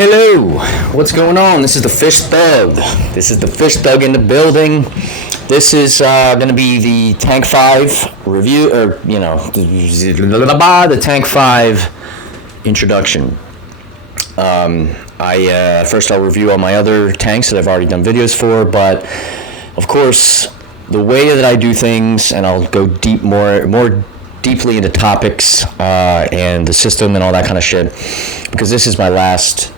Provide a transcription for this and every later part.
Hello, what's going on? This is the Fish Thug. This is the Fish Thug in the building. This is going to be the Tank 5 review, or, the Tank 5 introduction. First I'll review all my other tanks that I've already done videos for, but of course, the way that I do things, and I'll go more deeply into topics and the system and all that kind of shit, because this is my last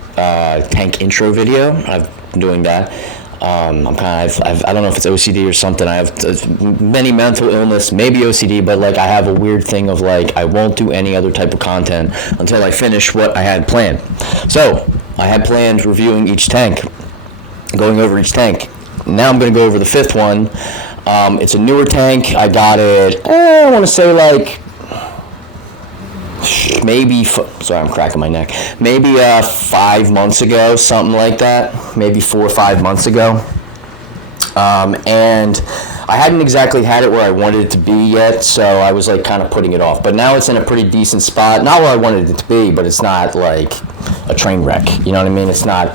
tank intro video. I've been doing that. I don't know if it's OCD or something. I have many mental illness, maybe OCD, but I have a weird thing of I won't do any other type of content until I finish what I had planned. So I had planned reviewing each tank, going over each tank. Now I'm going to go over the fifth one. It's a newer tank. I got it, I want to say sorry, I'm cracking my neck. Maybe 5 months ago, something like that. Maybe 4 or 5 months ago. And I hadn't exactly had it where I wanted it to be yet, so I was kind of putting it off. But now it's in a pretty decent spot. Not where I wanted it to be, but it's not a train wreck. You know what I mean? It's not.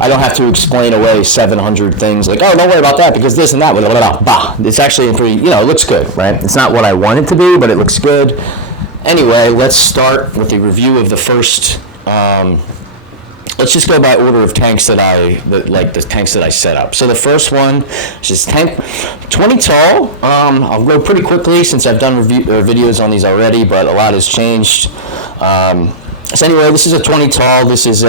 I don't have to explain away 700 things don't worry about that because this and that. Blah, blah, blah. It's actually pretty. It looks good, right? It's not what I want it to be, but it looks good. Anyway, let's start with the review of the first. Let's just go by order of tanks the tanks that I set up. So the first one is just tank 20 tall. I'll go pretty quickly since I've done videos on these already, but a lot has changed. So anyway, this is a 20 tall. This is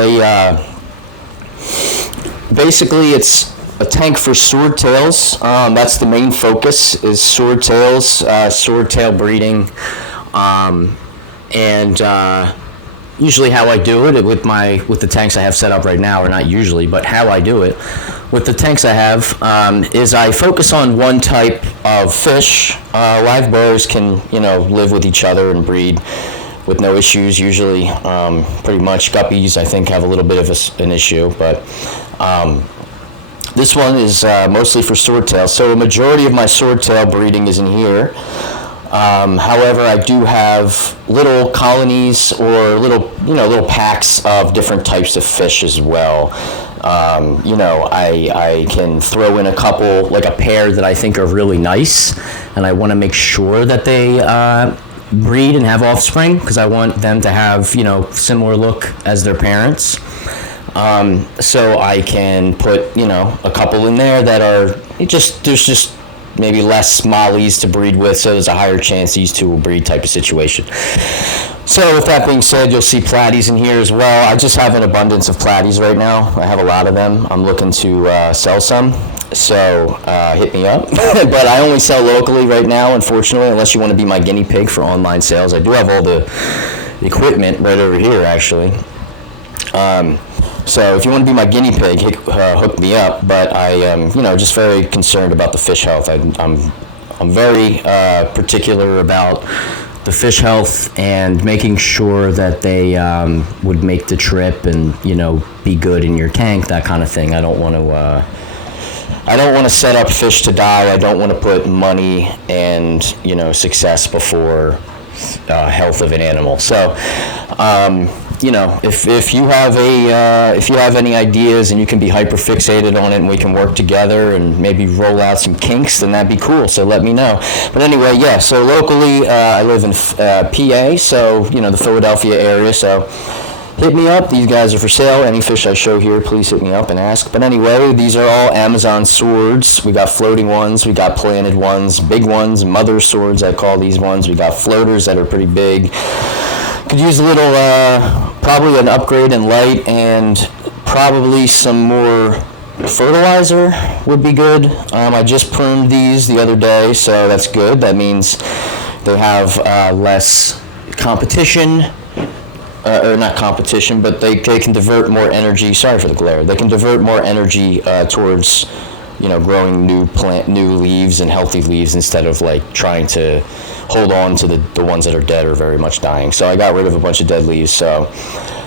basically it's a tank for swordtails. That's the main focus is swordtails, swordtail breeding. Usually how I do it with the tanks I have set up right now, or not usually, but how I do it with the tanks I have, is I focus on one type of fish. Live boas can, live with each other and breed with no issues usually. Pretty much guppies, I think, have a little bit of an issue, but, this one is, mostly for swordtail. So the majority of my swordtail breeding is in here. However, I do have little colonies or little packs of different types of fish as well. I can throw in a couple, a pair that I think are really nice, and I want to make sure that they breed and have offspring because I want them to have, similar look as their parents. So I can put, a couple in there that are there's just maybe less mollies to breed with, so there's a higher chance these two will breed type of situation. So with that being said, you'll see platies in here as well. I just have an abundance of platies right now. I have a lot of them. I'm looking to sell some, so hit me up. But I only sell locally right now, unfortunately, unless you want to be my guinea pig for online sales. I do have all the equipment right over here, actually. So if you want to be my guinea pig, hook me up. But I am, just very concerned about the fish health. I'm very particular about the fish health and making sure that they would make the trip and be good in your tank, that kind of thing. I don't want to set up fish to die. I don't want to put money and success before health of an animal. So. If you have any ideas and you can be hyper fixated on it and we can work together and maybe roll out some kinks, then that'd be cool. So let me know. But anyway, yeah. So locally, I live in PA, so the Philadelphia area. So hit me up. These guys are for sale. Any fish I show here, please hit me up and ask. But anyway, these are all Amazon swords. We got floating ones, we got planted ones, big ones, mother swords I call these ones. We got floaters that are pretty big. Could use a little, probably an upgrade in light and probably some more fertilizer would be good. I just pruned these the other day, so that's good. That means they have less competition, or not competition, but they can divert more energy. Sorry for the glare. They can divert more energy towards, growing new leaves and healthy leaves instead of trying to hold on to the ones that are dead or very much dying. So I got rid of a bunch of dead leaves. So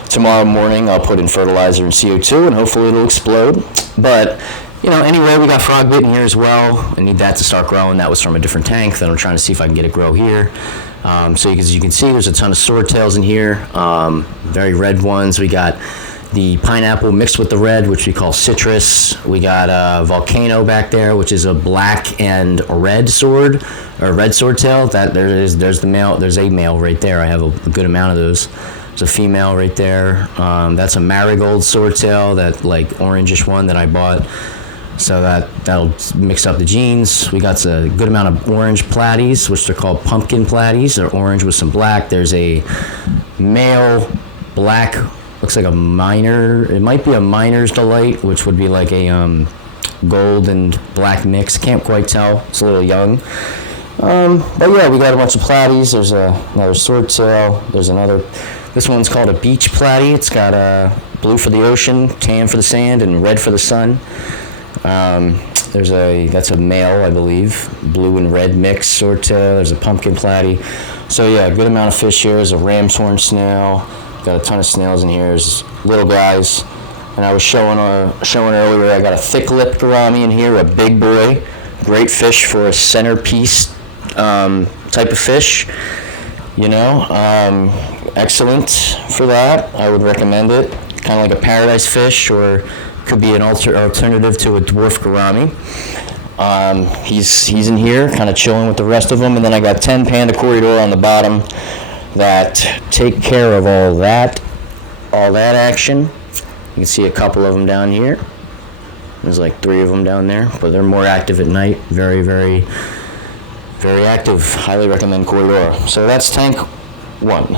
tomorrow morning I'll put in fertilizer and CO2 and hopefully it'll explode. But anyway, we got frog bait in here as well. I need that to start growing. That was from a different tank that I'm trying to see if I can get it grow here. So as you can see, there's a ton of swordtails in here. Very red ones. We got the pineapple mixed with the red, which we call citrus. We got a volcano back there, which is a black and red sword, or red swordtail. That there's the male. There's a male right there. I have a good amount of those. There's a female right there. That's a marigold swordtail, that like orangish one that I bought. So that'll mix up the genes. We got a good amount of orange platies, which they're called pumpkin platies. They're orange with some black. There's a male black, looks like a miner. It might be a miner's delight, which would be like a gold and black mix. Can't quite tell. It's a little young. But yeah, we got a bunch of platies. There's another swordtail. There's another. This one's called a beach platy. It's got blue for the ocean, tan for the sand, and red for the sun. That's a male, I believe, blue and red mix swordtail. There's a pumpkin platy. So yeah, a good amount of fish here. There's a ram's horn snail. Got a ton of snails in here. There's little guys. And I was showing earlier, I got a thick-lipped gourami in here, a big boy. Great fish for a centerpiece type of fish. Excellent for that. I would recommend it. Kind of like a paradise fish, or could be an alternative to a dwarf gourami. He's in here, kind of chilling with the rest of them, and then I got 10 panda corridor on the bottom that take care of all that action. You can see a couple of them down here. There's like 3 of them down there, but they're more active at night. Very, very, very active. Highly recommend corridor. So that's tank 1.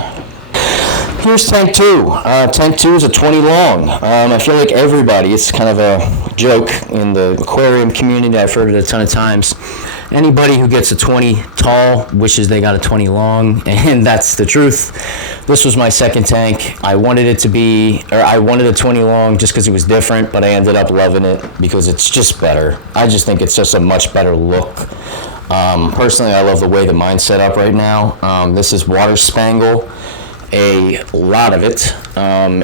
Here's tank 2. Tank 2 is a 20 long. I feel like everybody, it's kind of a joke in the aquarium community. I've heard it a ton of times. Anybody who gets a 20 tall wishes they got a 20 long, and that's the truth. This was my second tank. I wanted a 20 long just because it was different, but I ended up loving it because it's just better. I just think it's just a much better look. Personally, I love the way the mine's set up right now. This is water spangle. A lot of it.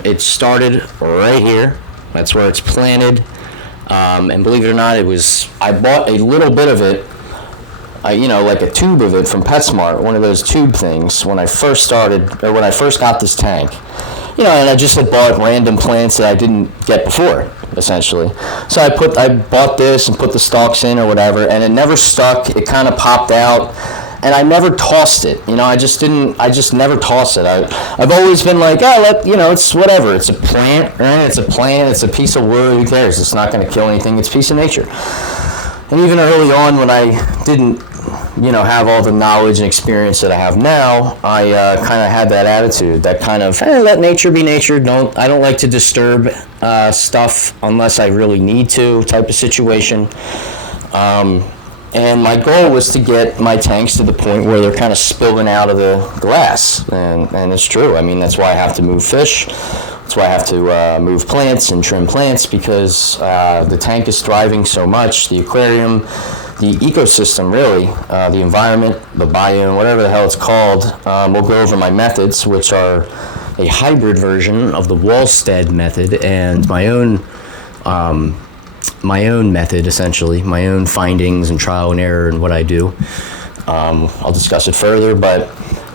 It started right here. That's where it's planted. And believe it or not, I bought a little bit of it, like a tube of it from PetSmart, one of those tube things, when I first got this tank. And I just had bought random plants that I didn't get before, essentially. So I bought this and put the stalks in or whatever, and it never stuck. It kind of popped out. And I never tossed it. I just never toss it. I've always been like, it's whatever. It's a plant, right? It's a plant. It's a piece of wood. Who cares? It's not going to kill anything. It's a piece of nature. And even early on, when I didn't, have all the knowledge and experience that I have now, I kind of had that attitude, that kind of, let nature be nature. I don't like to disturb stuff unless I really need to type of situation. And my goal was to get my tanks to the point where they're kind of spilling out of the glass. And it's true. I mean, that's why I have to move fish. That's why I have to move plants and trim plants, because the tank is thriving so much. The aquarium, the ecosystem, really, the environment, the biome, whatever the hell it's called. We'll go over my methods, which are a hybrid version of the Wallstead method and my own method, essentially, my own findings and trial and error and what I do. I'll discuss it further, but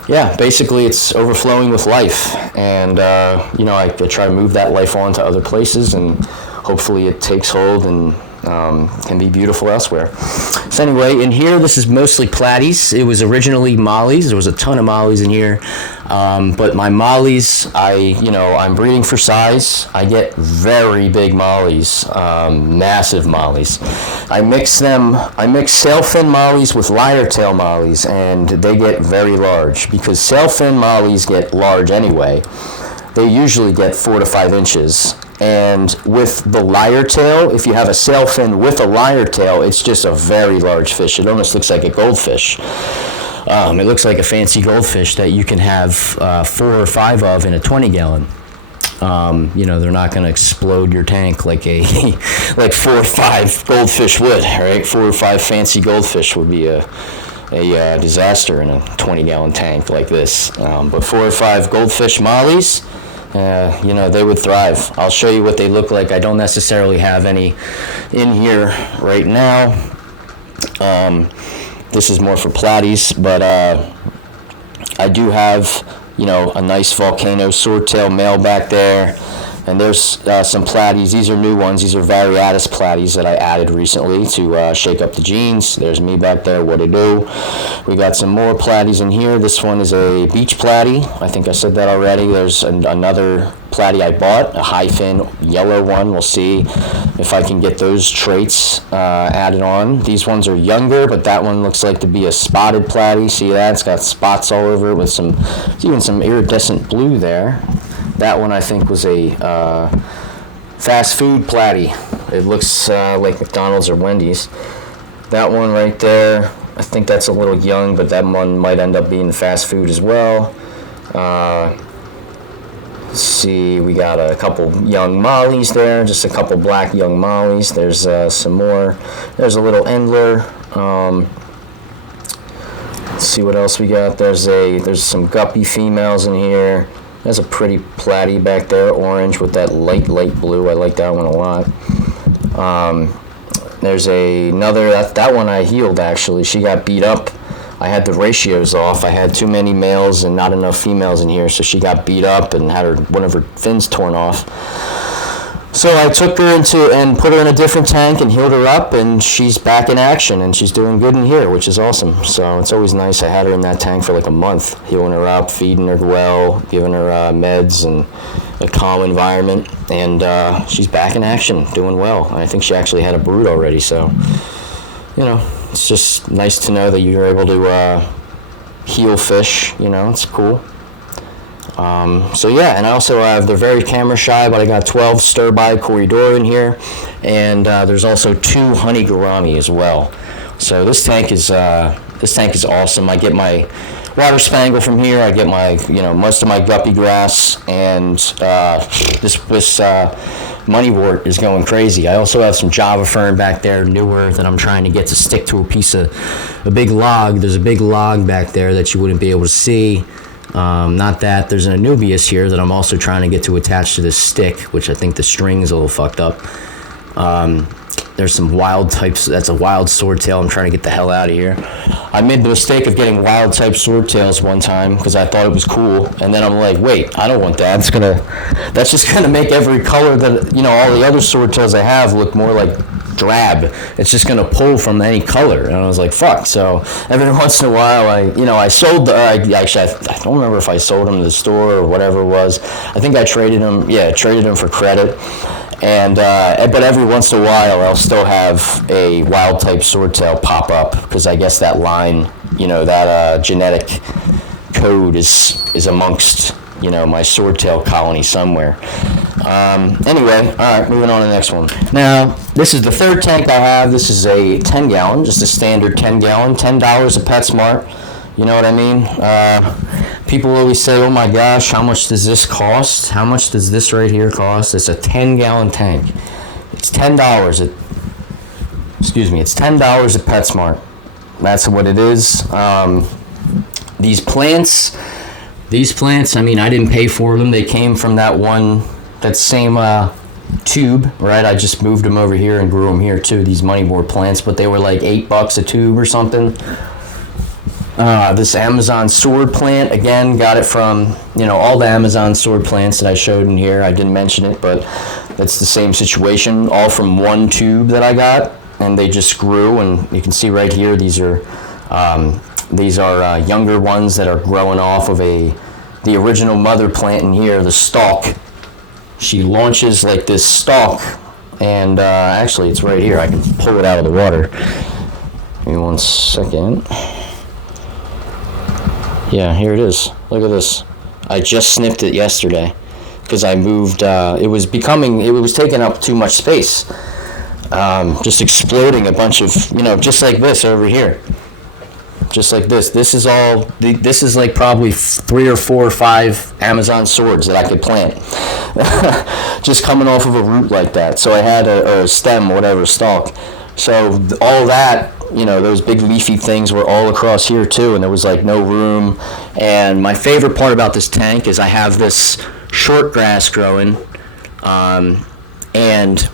yeah, basically it's overflowing with life, and I try to move that life on to other places, and hopefully it takes hold and can be beautiful elsewhere. So anyway, in here, this is mostly platies. It was originally mollies. There was a ton of mollies in here. But my mollies, I'm breeding for size. I get very big mollies, massive mollies. I mix sailfin mollies with lyre-tail mollies, and they get very large, because sailfin mollies get large anyway. They usually get 4 to 5 inches. And with the lyre tail, if you have a sailfin with a lyre tail, it's just a very large fish. It almost looks like a goldfish. It looks like a fancy goldfish that you can have 4 or 5 of in a 20-gallon. They're not going to explode your tank like 4 or 5 goldfish would, right? 4 or 5 fancy goldfish would be a disaster in a 20-gallon tank like this. But 4 or 5 goldfish mollies, they would thrive. I'll show you what they look like. I don't necessarily have any in here right now. This is more for platies, but I do have, a nice volcano swordtail male back there. And there's some platies. These are new ones. These are Variatus platies that I added recently to shake up the jeans. There's me back there. What to do? We got some more platies in here. This one is a beach platy. I think I said that already. There's another platy I bought, a high fin yellow one. We'll see if I can get those traits added on. These ones are younger, but that one looks like to be a spotted platy. See that? It's got spots all over it with even some iridescent blue there. That one I think was a fast food platy. It looks like McDonald's or Wendy's. That one right there, I think that's a little young, but that one might end up being fast food as well. Let's see, we got a couple young mollies there, just a couple black young mollies. There's some more. There's a little Endler. Let's see what else we got. There's some guppy females in here. There's a pretty platy back there, orange with that light blue. I like that one a lot. There's another, that one I healed actually. She got beat up. I had the ratios off. I had too many males and not enough females in here, so she got beat up and had one of her fins torn off. So I took her and put her in a different tank and healed her up, and she's back in action, and she's doing good in here, which is awesome. So it's always nice. I had her in that tank for like a month, healing her up, feeding her well, giving her meds and a calm environment, and she's back in action, doing well. I think she actually had a brood already, so, it's just nice to know that you're able to heal fish, it's cool. So yeah, and I also have, they're very camera shy, but I got 12 stir-by Corridor in here, and there's also 2 honey gourami as well. So this tank is awesome. I get my water spangle from here. I get my, most of my guppy grass, and this moneywort is going crazy. I also have some Java fern back there, newer, that I'm trying to get to stick to a big log. There's a big log back there that you wouldn't be able to see. Not that. There's an Anubias here that I'm also trying to get to attach to this stick, which I think the string's a little fucked up. There's some wild types. That's a wild swordtail. I'm trying to get the hell out of here. I made the mistake of getting wild type swordtails one time because I thought it was cool, and then I'm like, wait, I don't want that. That's just gonna make every color that all the other swordtails I have look more like drab. It's just gonna pull from any color, and I was like, fuck. So every once in a while, I sold I don't remember if I sold them to the store or whatever it was. I think I traded them. Yeah, traded them for credit. And but every once in a while, I'll still have a wild type swordtail pop up because I guess that line, that genetic code is amongst my swordtail colony somewhere. Anyway, all right, moving on to the next one. Now, this is the third tank I have. This is a 10-gallon, just a standard 10-gallon, $10 at PetSmart. You know what I mean? People always say, oh my gosh, how much does this cost? How much does this right here cost? It's a 10-gallon tank. It's $10 it's $10 at PetSmart. That's what it is. These plants, I mean, I didn't pay for them. They came from that same tube, right? I just moved them over here and grew them here too, these moneywort plants, but they were like $8 a tube or something. This Amazon sword plant, again, got it from, all the Amazon sword plants that I showed in here. I didn't mention it, but it's the same situation, all from one tube that I got, and they just grew, and you can see right here, these are younger ones that are growing off of the original mother plant in here, the stalk. She launches like this stalk, and actually it's right here. I can pull it out of the water. Give me 1 second. Yeah, here it is. Look at this. I just snipped it yesterday because I moved. It was taking up too much space. Just exploding a bunch of, just like this over here. Just like this. This is like probably 3 or 4 or 5 Amazon swords that I could plant. Just coming off of a root like that. So I had a stem, whatever, stalk. So all that, those big leafy things were all across here too, and there was like no room. And my favorite part about this tank is I have this short grass growing, and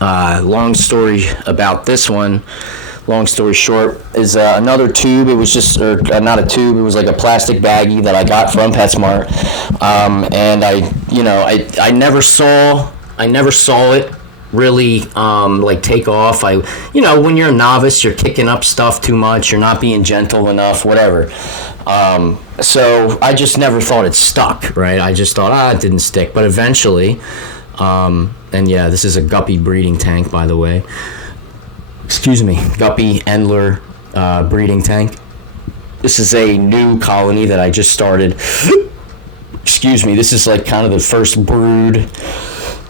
long story about this one, long story short, is another tube. It was just, or not a tube, it was like a plastic baggie that I got from PetSmart. And I never saw it really like take off. When you're a novice, you're kicking up stuff too much, you're not being gentle enough, whatever. So I just never thought it stuck, right? I just thought, it didn't stick. But eventually, and yeah, this is a guppy breeding tank, by the way. Excuse me, Guppy Endler breeding tank. This is a new colony that I just started. Excuse me, this is like kind of the first brood.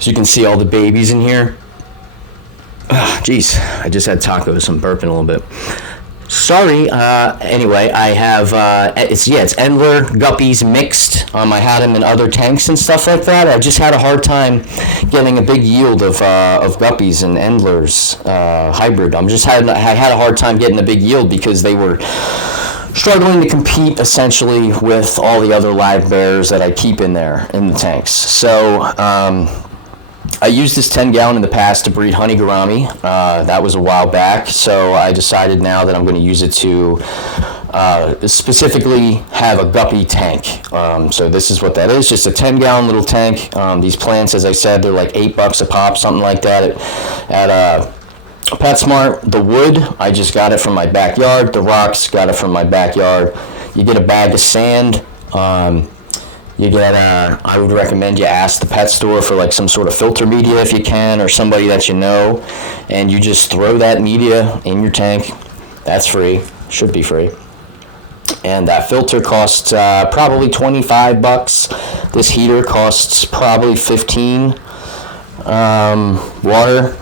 So you can see all the babies in here. Jeez, I just had tacos, so I'm burping a little bit. Sorry. Anyway, I have it's Endler guppies mixed. I had them in other tanks and stuff like that. I just had a hard time getting a big yield of guppies and Endlers hybrid. I had a hard time getting a big yield because they were struggling to compete essentially with all the other live bears that I keep in there in the tanks. So I used this 10-gallon in the past to breed honey gourami. That was a while back, so I decided now that I'm going to use it to specifically have a guppy tank. So this is what that is, just a 10-gallon little tank. These plants, as I said, they're like $8 a pop, something like that at PetSmart. The wood, I just got it from my backyard. The rocks, got it from my backyard. You get a bag of sand. You get, I would recommend you ask the pet store for like some sort of filter media if you can, or somebody that you know, and you just throw that media in your tank. That's free, should be free. And that filter costs probably $25. This heater costs probably $15. Water,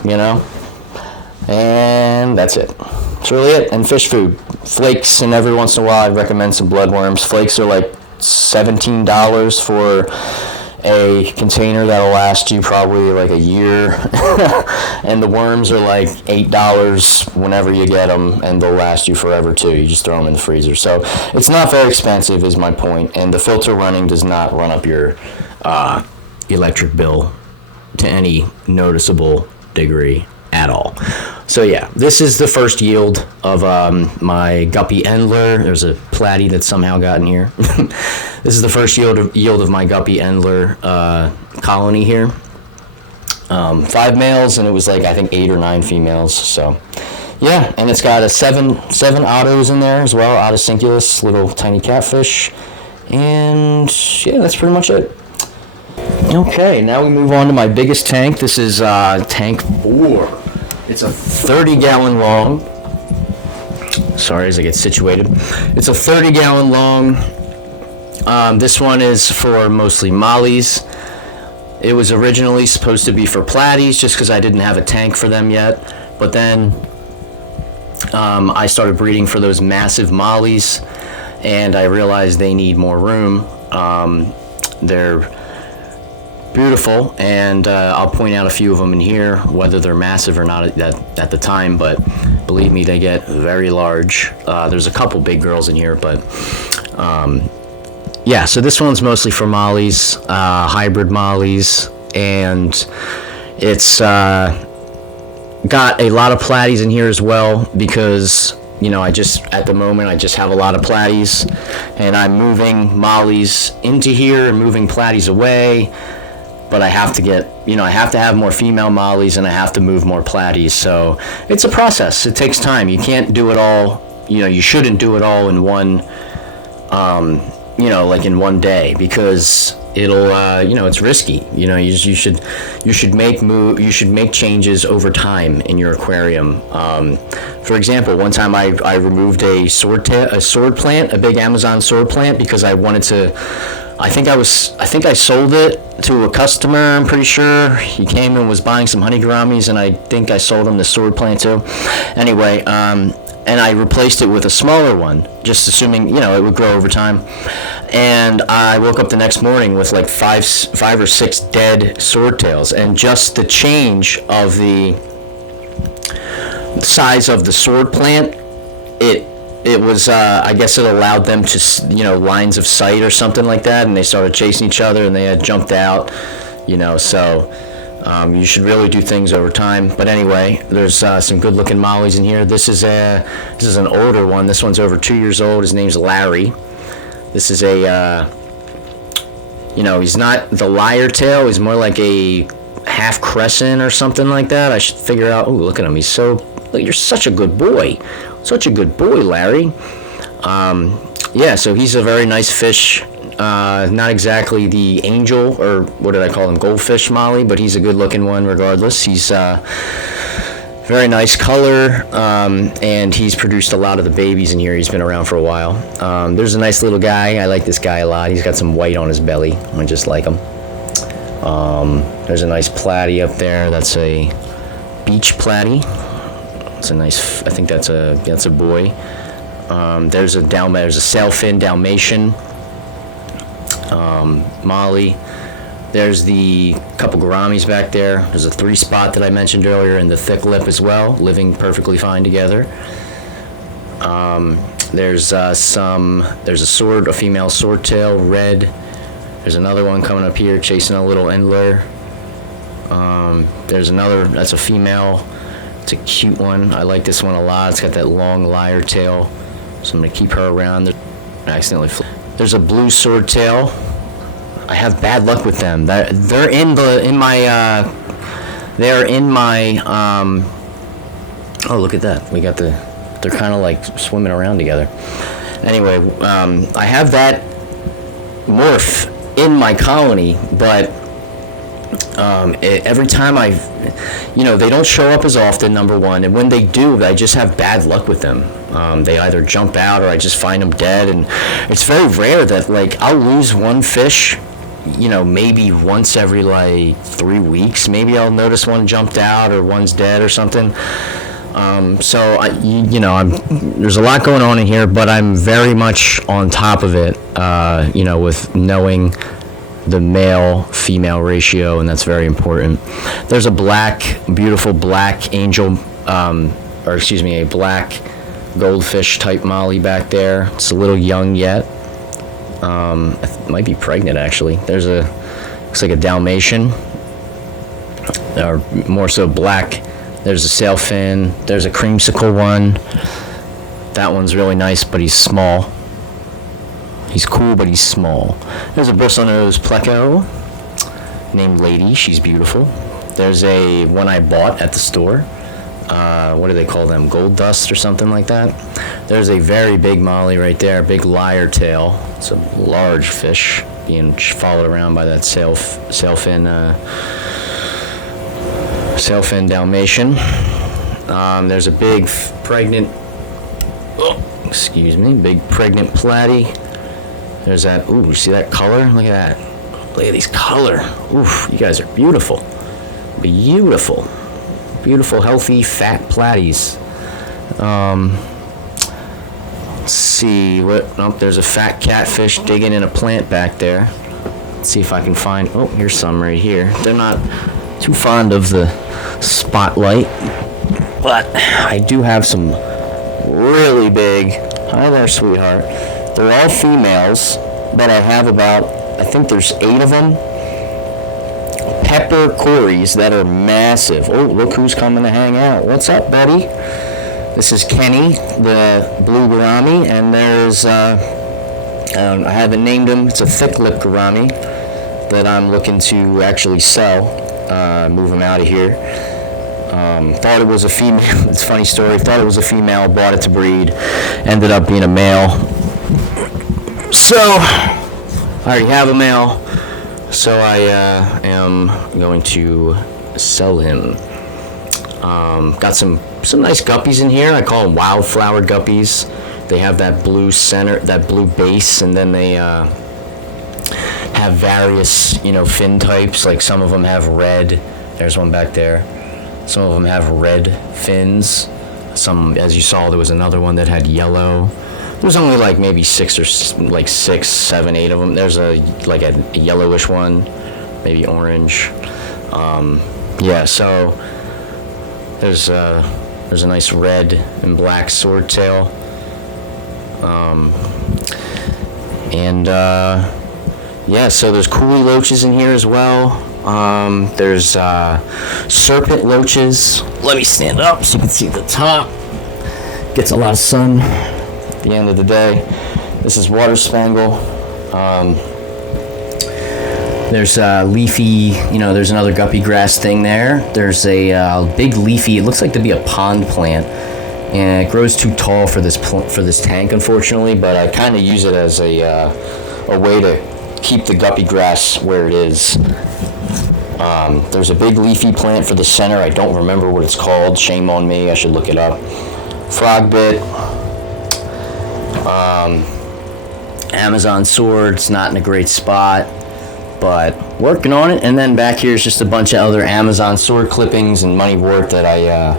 and that's it. That's really it. And fish food, flakes, and every once in a while I'd recommend some bloodworms. Flakes are like $17 for a container that'll last you probably like a year. And the worms are like $8 whenever you get them, and they'll last you forever too. You just throw them in the freezer. So it's not very expensive is my point, and the filter running does not run up your electric bill to any noticeable degree at all. So yeah, this is the first yield of my Guppy Endler. There's a platy that somehow got in here. This is the first yield of my Guppy Endler colony here. 5 males, and it was like I think 8 or 9 females. So yeah, and it's got seven ottos in there as well. Otocinclus, little tiny catfish, and yeah, that's pretty much it. Okay, now we move on to my biggest tank. This is tank 4. It's a 30-gallon long. Sorry, as I get situated. It's a 30-gallon long. This one is for mostly mollies. It was originally supposed to be for platies, just because I didn't have a tank for them yet. But then I started breeding for those massive mollies, and I realized they need more room. They're beautiful, and I'll point out a few of them in here, whether they're massive or not at the time, but believe me, they get very large. There's a couple big girls in here, but yeah, so this one's mostly for mollies, hybrid mollies, and it's got a lot of platies in here as well, because at the moment I just have a lot of platies, and I'm moving mollies into here and moving platies away. But I have to I have to have more female mollies, and I have to move more platies. So it's a process. It takes time. You can't do it all. You shouldn't do it all in one, like in one day, because it'll, it's risky. You should make changes over time in your aquarium. For example, one time I removed a sword plant, a big Amazon sword plant, because I wanted to. I think I sold it to a customer, I'm pretty sure. He came and was buying some honey gouramis, and I think I sold him the sword plant too. Anyway, and I replaced it with a smaller one, just assuming, it would grow over time. And I woke up the next morning with like five or six dead swordtails, and just the change of the size of the sword plant, it was, I guess it allowed them to, lines of sight or something like that, and they started chasing each other, and they had jumped out, so You should really do things over time. But anyway, there's some good-looking mollies in here. This is an older one. This one's over 2 years old. His name's Larry. This is he's not the lyre tail. He's more like a half crescent or something like that. I should figure out. Oh, look at him. You're such a good boy. Such a good boy, Larry. So he's a very nice fish. Not exactly the angel, or what did I call him, goldfish molly, but he's a good-looking one regardless. He's very nice color, and he's produced a lot of the babies in here. He's been around for a while. There's a nice little guy. I like this guy a lot. He's got some white on his belly. I just like him. There's a nice platy up there. That's a beach platy. It's a nice. I think that's a boy. There's a sailfin Dalmatian molly. There's the couple gouramis back there. There's a 3-spot that I mentioned earlier, and the thick lip as well, living perfectly fine together. There's a female swordtail, red. There's another one coming up here chasing a little endler. There's another, that's a female. It's a cute one. I like this one a lot. It's got that long lyre tail, so I'm gonna keep her around. There's a blue swordtail. I have bad luck with them. They're in my. Oh, look at that. They're kind of like swimming around together. Anyway, I have that morph in my colony, but every time they don't show up as often, number one, and when they do, I just have bad luck with them. They either jump out or I just find them dead, and it's very rare that I'll lose one fish, maybe once every 3 weeks. Maybe I'll notice one jumped out or one's dead or something. There's a lot going on in here, but I'm very much on top of it, with knowing the male-female ratio, and that's very important. There's a beautiful black angel, a black goldfish type molly back there. It's a little young yet. It might be pregnant actually. Looks like a Dalmatian, or more so black. There's a sailfin. There's a creamsicle one. That one's really nice, but he's small. He's cool, but he's small. There's a bristlenose pleco named Lady. She's beautiful. There's a one I bought at the store. What do they call them? Gold dust or something like that. There's a very big molly right there, big lyre tail. It's a large fish being followed around by that sailfin Dalmatian. There's a big pregnant platy. There's that. Ooh, you see that color? Look at that. Look at these color. Oof, you guys are beautiful. Beautiful, healthy, fat platies. Let's see what. Oh, there's a fat catfish digging in a plant back there. Let's see if I can find. Oh, here's some right here. They're not too fond of the spotlight, but I do have some really big. Hi there, sweetheart. They're all females, but I have I think there's 8 of them. Pepper cories that are massive. Oh, look who's coming to hang out. What's up, buddy? This is Kenny, the blue gourami, and there's, I haven't named him. It's a thick lip gourami that I'm looking to actually sell, move him out of here. Thought it was a female. It's a funny story. Thought it was a female, bought it to breed, ended up being a male. So, I already have a male, so I am going to sell him. Got some nice guppies in here. I call them wildflower guppies. They have that blue center, that blue base, and then they have various, fin types. Like some of them have red. There's one back there. Some of them have red fins. Some, as you saw, there was another one that had yellow. There's only maybe 6, 7, 8 of them. There's a yellowish one, maybe orange. So there's a nice red and black swordtail. So there's coolie loaches in here as well. There's serpent loaches. Let me stand up so you can see the top. Gets a lot of sun at the end of the day. This is water spangle. There's leafy, there's another guppy grass thing there. There's a big leafy, it looks like to be a pond plant. And it grows too tall for this tank, unfortunately, but I kind of use it as a way to keep the guppy grass where it is. There's a big leafy plant for the center. I don't remember what it's called. Shame on me. I should look it up. Frog bit. Amazon sword. It's not in a great spot, but working on it. And then back here is just a bunch of other Amazon sword clippings and money wort that I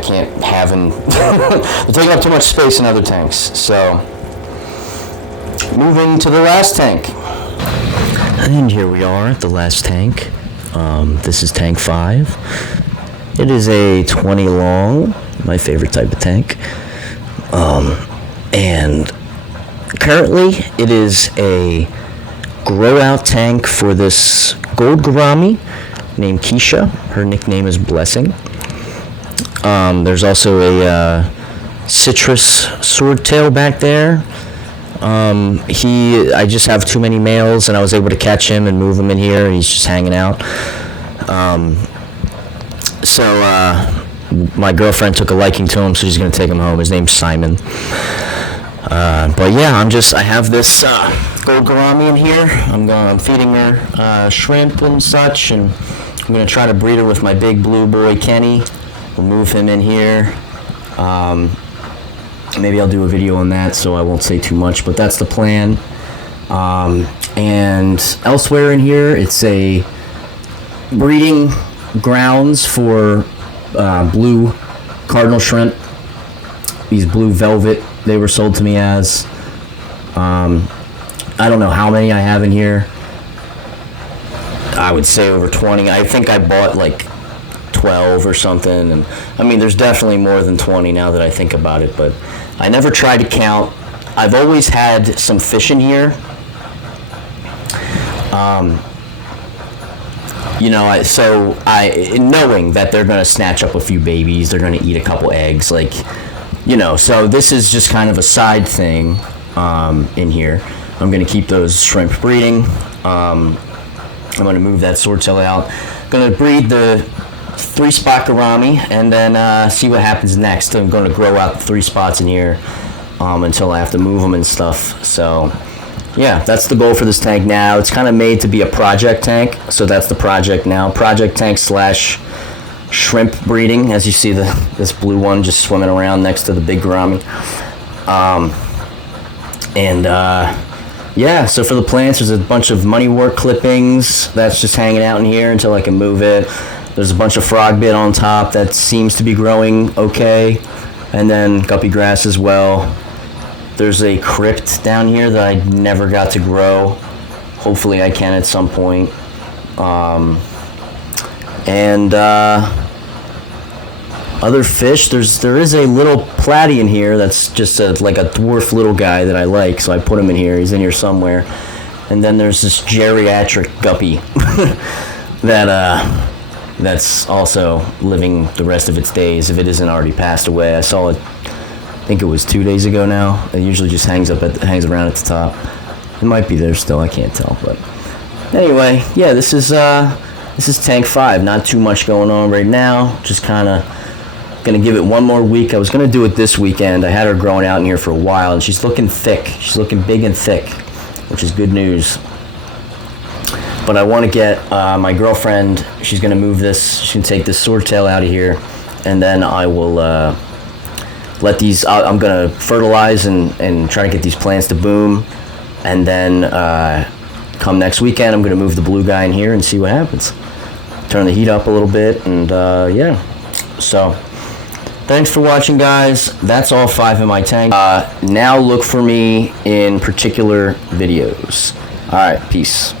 can't have in. They're taking up too much space in other tanks. So moving to the last tank. And here we are at the last tank. This is tank 5. It is a 20 long, my favorite type of tank. And currently it is a grow out tank for this gold gourami named Keisha. Her nickname is Blessing. There's also a citrus swordtail back there. I just have too many males, and I was able to catch him and move him in here, and he's just hanging out. So my girlfriend took a liking to him, so she's gonna take him home. His name's Simon. But yeah, I have this gold gourami in here. I'm feeding her shrimp and such, and I'm gonna try to breed her with my big blue boy Kenny. We'll move him in here. Maybe I'll do a video on that, so I won't say too much, but that's the plan. And elsewhere in here, it's a breeding grounds for blue cardinal shrimp. These blue velvet, they were sold to me as. I don't know how many I have in here. I would say over 20. I think I bought like 12 or something, and I mean there's definitely more than 20 now that I think about it, but I never tried to count. I've always had some fish in here. Knowing that they're gonna snatch up a few babies, they're gonna eat a couple eggs, so this is just kind of a side thing in here. I'm gonna keep those shrimp breeding. I'm gonna move that swordtail out. Gonna breed the 3-spot gourami, and then see what happens next. I'm going to grow out 3 spots in here until I have to move them and stuff. So yeah, that's the goal for this tank now. It's kind of made to be a project tank, so that's the project now. Project tank / shrimp breeding. As you see, this blue one just swimming around next to the big gourami. Yeah, so for the plants, there's a bunch of money wort clippings that's just hanging out in here until I can move it. There's a bunch of frog bit on top that seems to be growing okay, and then guppy grass as well. There's a crypt down here that I never got to grow. Hopefully I can at some point. Other fish, there is a little platy in here that's just like a dwarf little guy that I like, so I put him in here. He's in here somewhere. And then there's this geriatric guppy that's also living the rest of its days, if it isn't already passed away. I saw it, I think it was 2 days ago now. It usually just hangs around at the top. It might be there still, I can't tell. But anyway, yeah, this is tank 5. Not too much going on right now. Just kind of gonna give it one more week. I was gonna do it this weekend. I had her growing out in here for a while, and she's looking thick. She's looking big and thick, which is good news. But I want to get my girlfriend, she's going to move this, she's going to take this swordtail out of here, and then I will let these, I'm going to fertilize and try to get these plants to boom, and then come next weekend, I'm going to move the blue guy in here and see what happens. Turn the heat up a little bit, and yeah. So, thanks for watching, guys. That's all 5 in my tank. Now look for me in particular videos. All right, peace.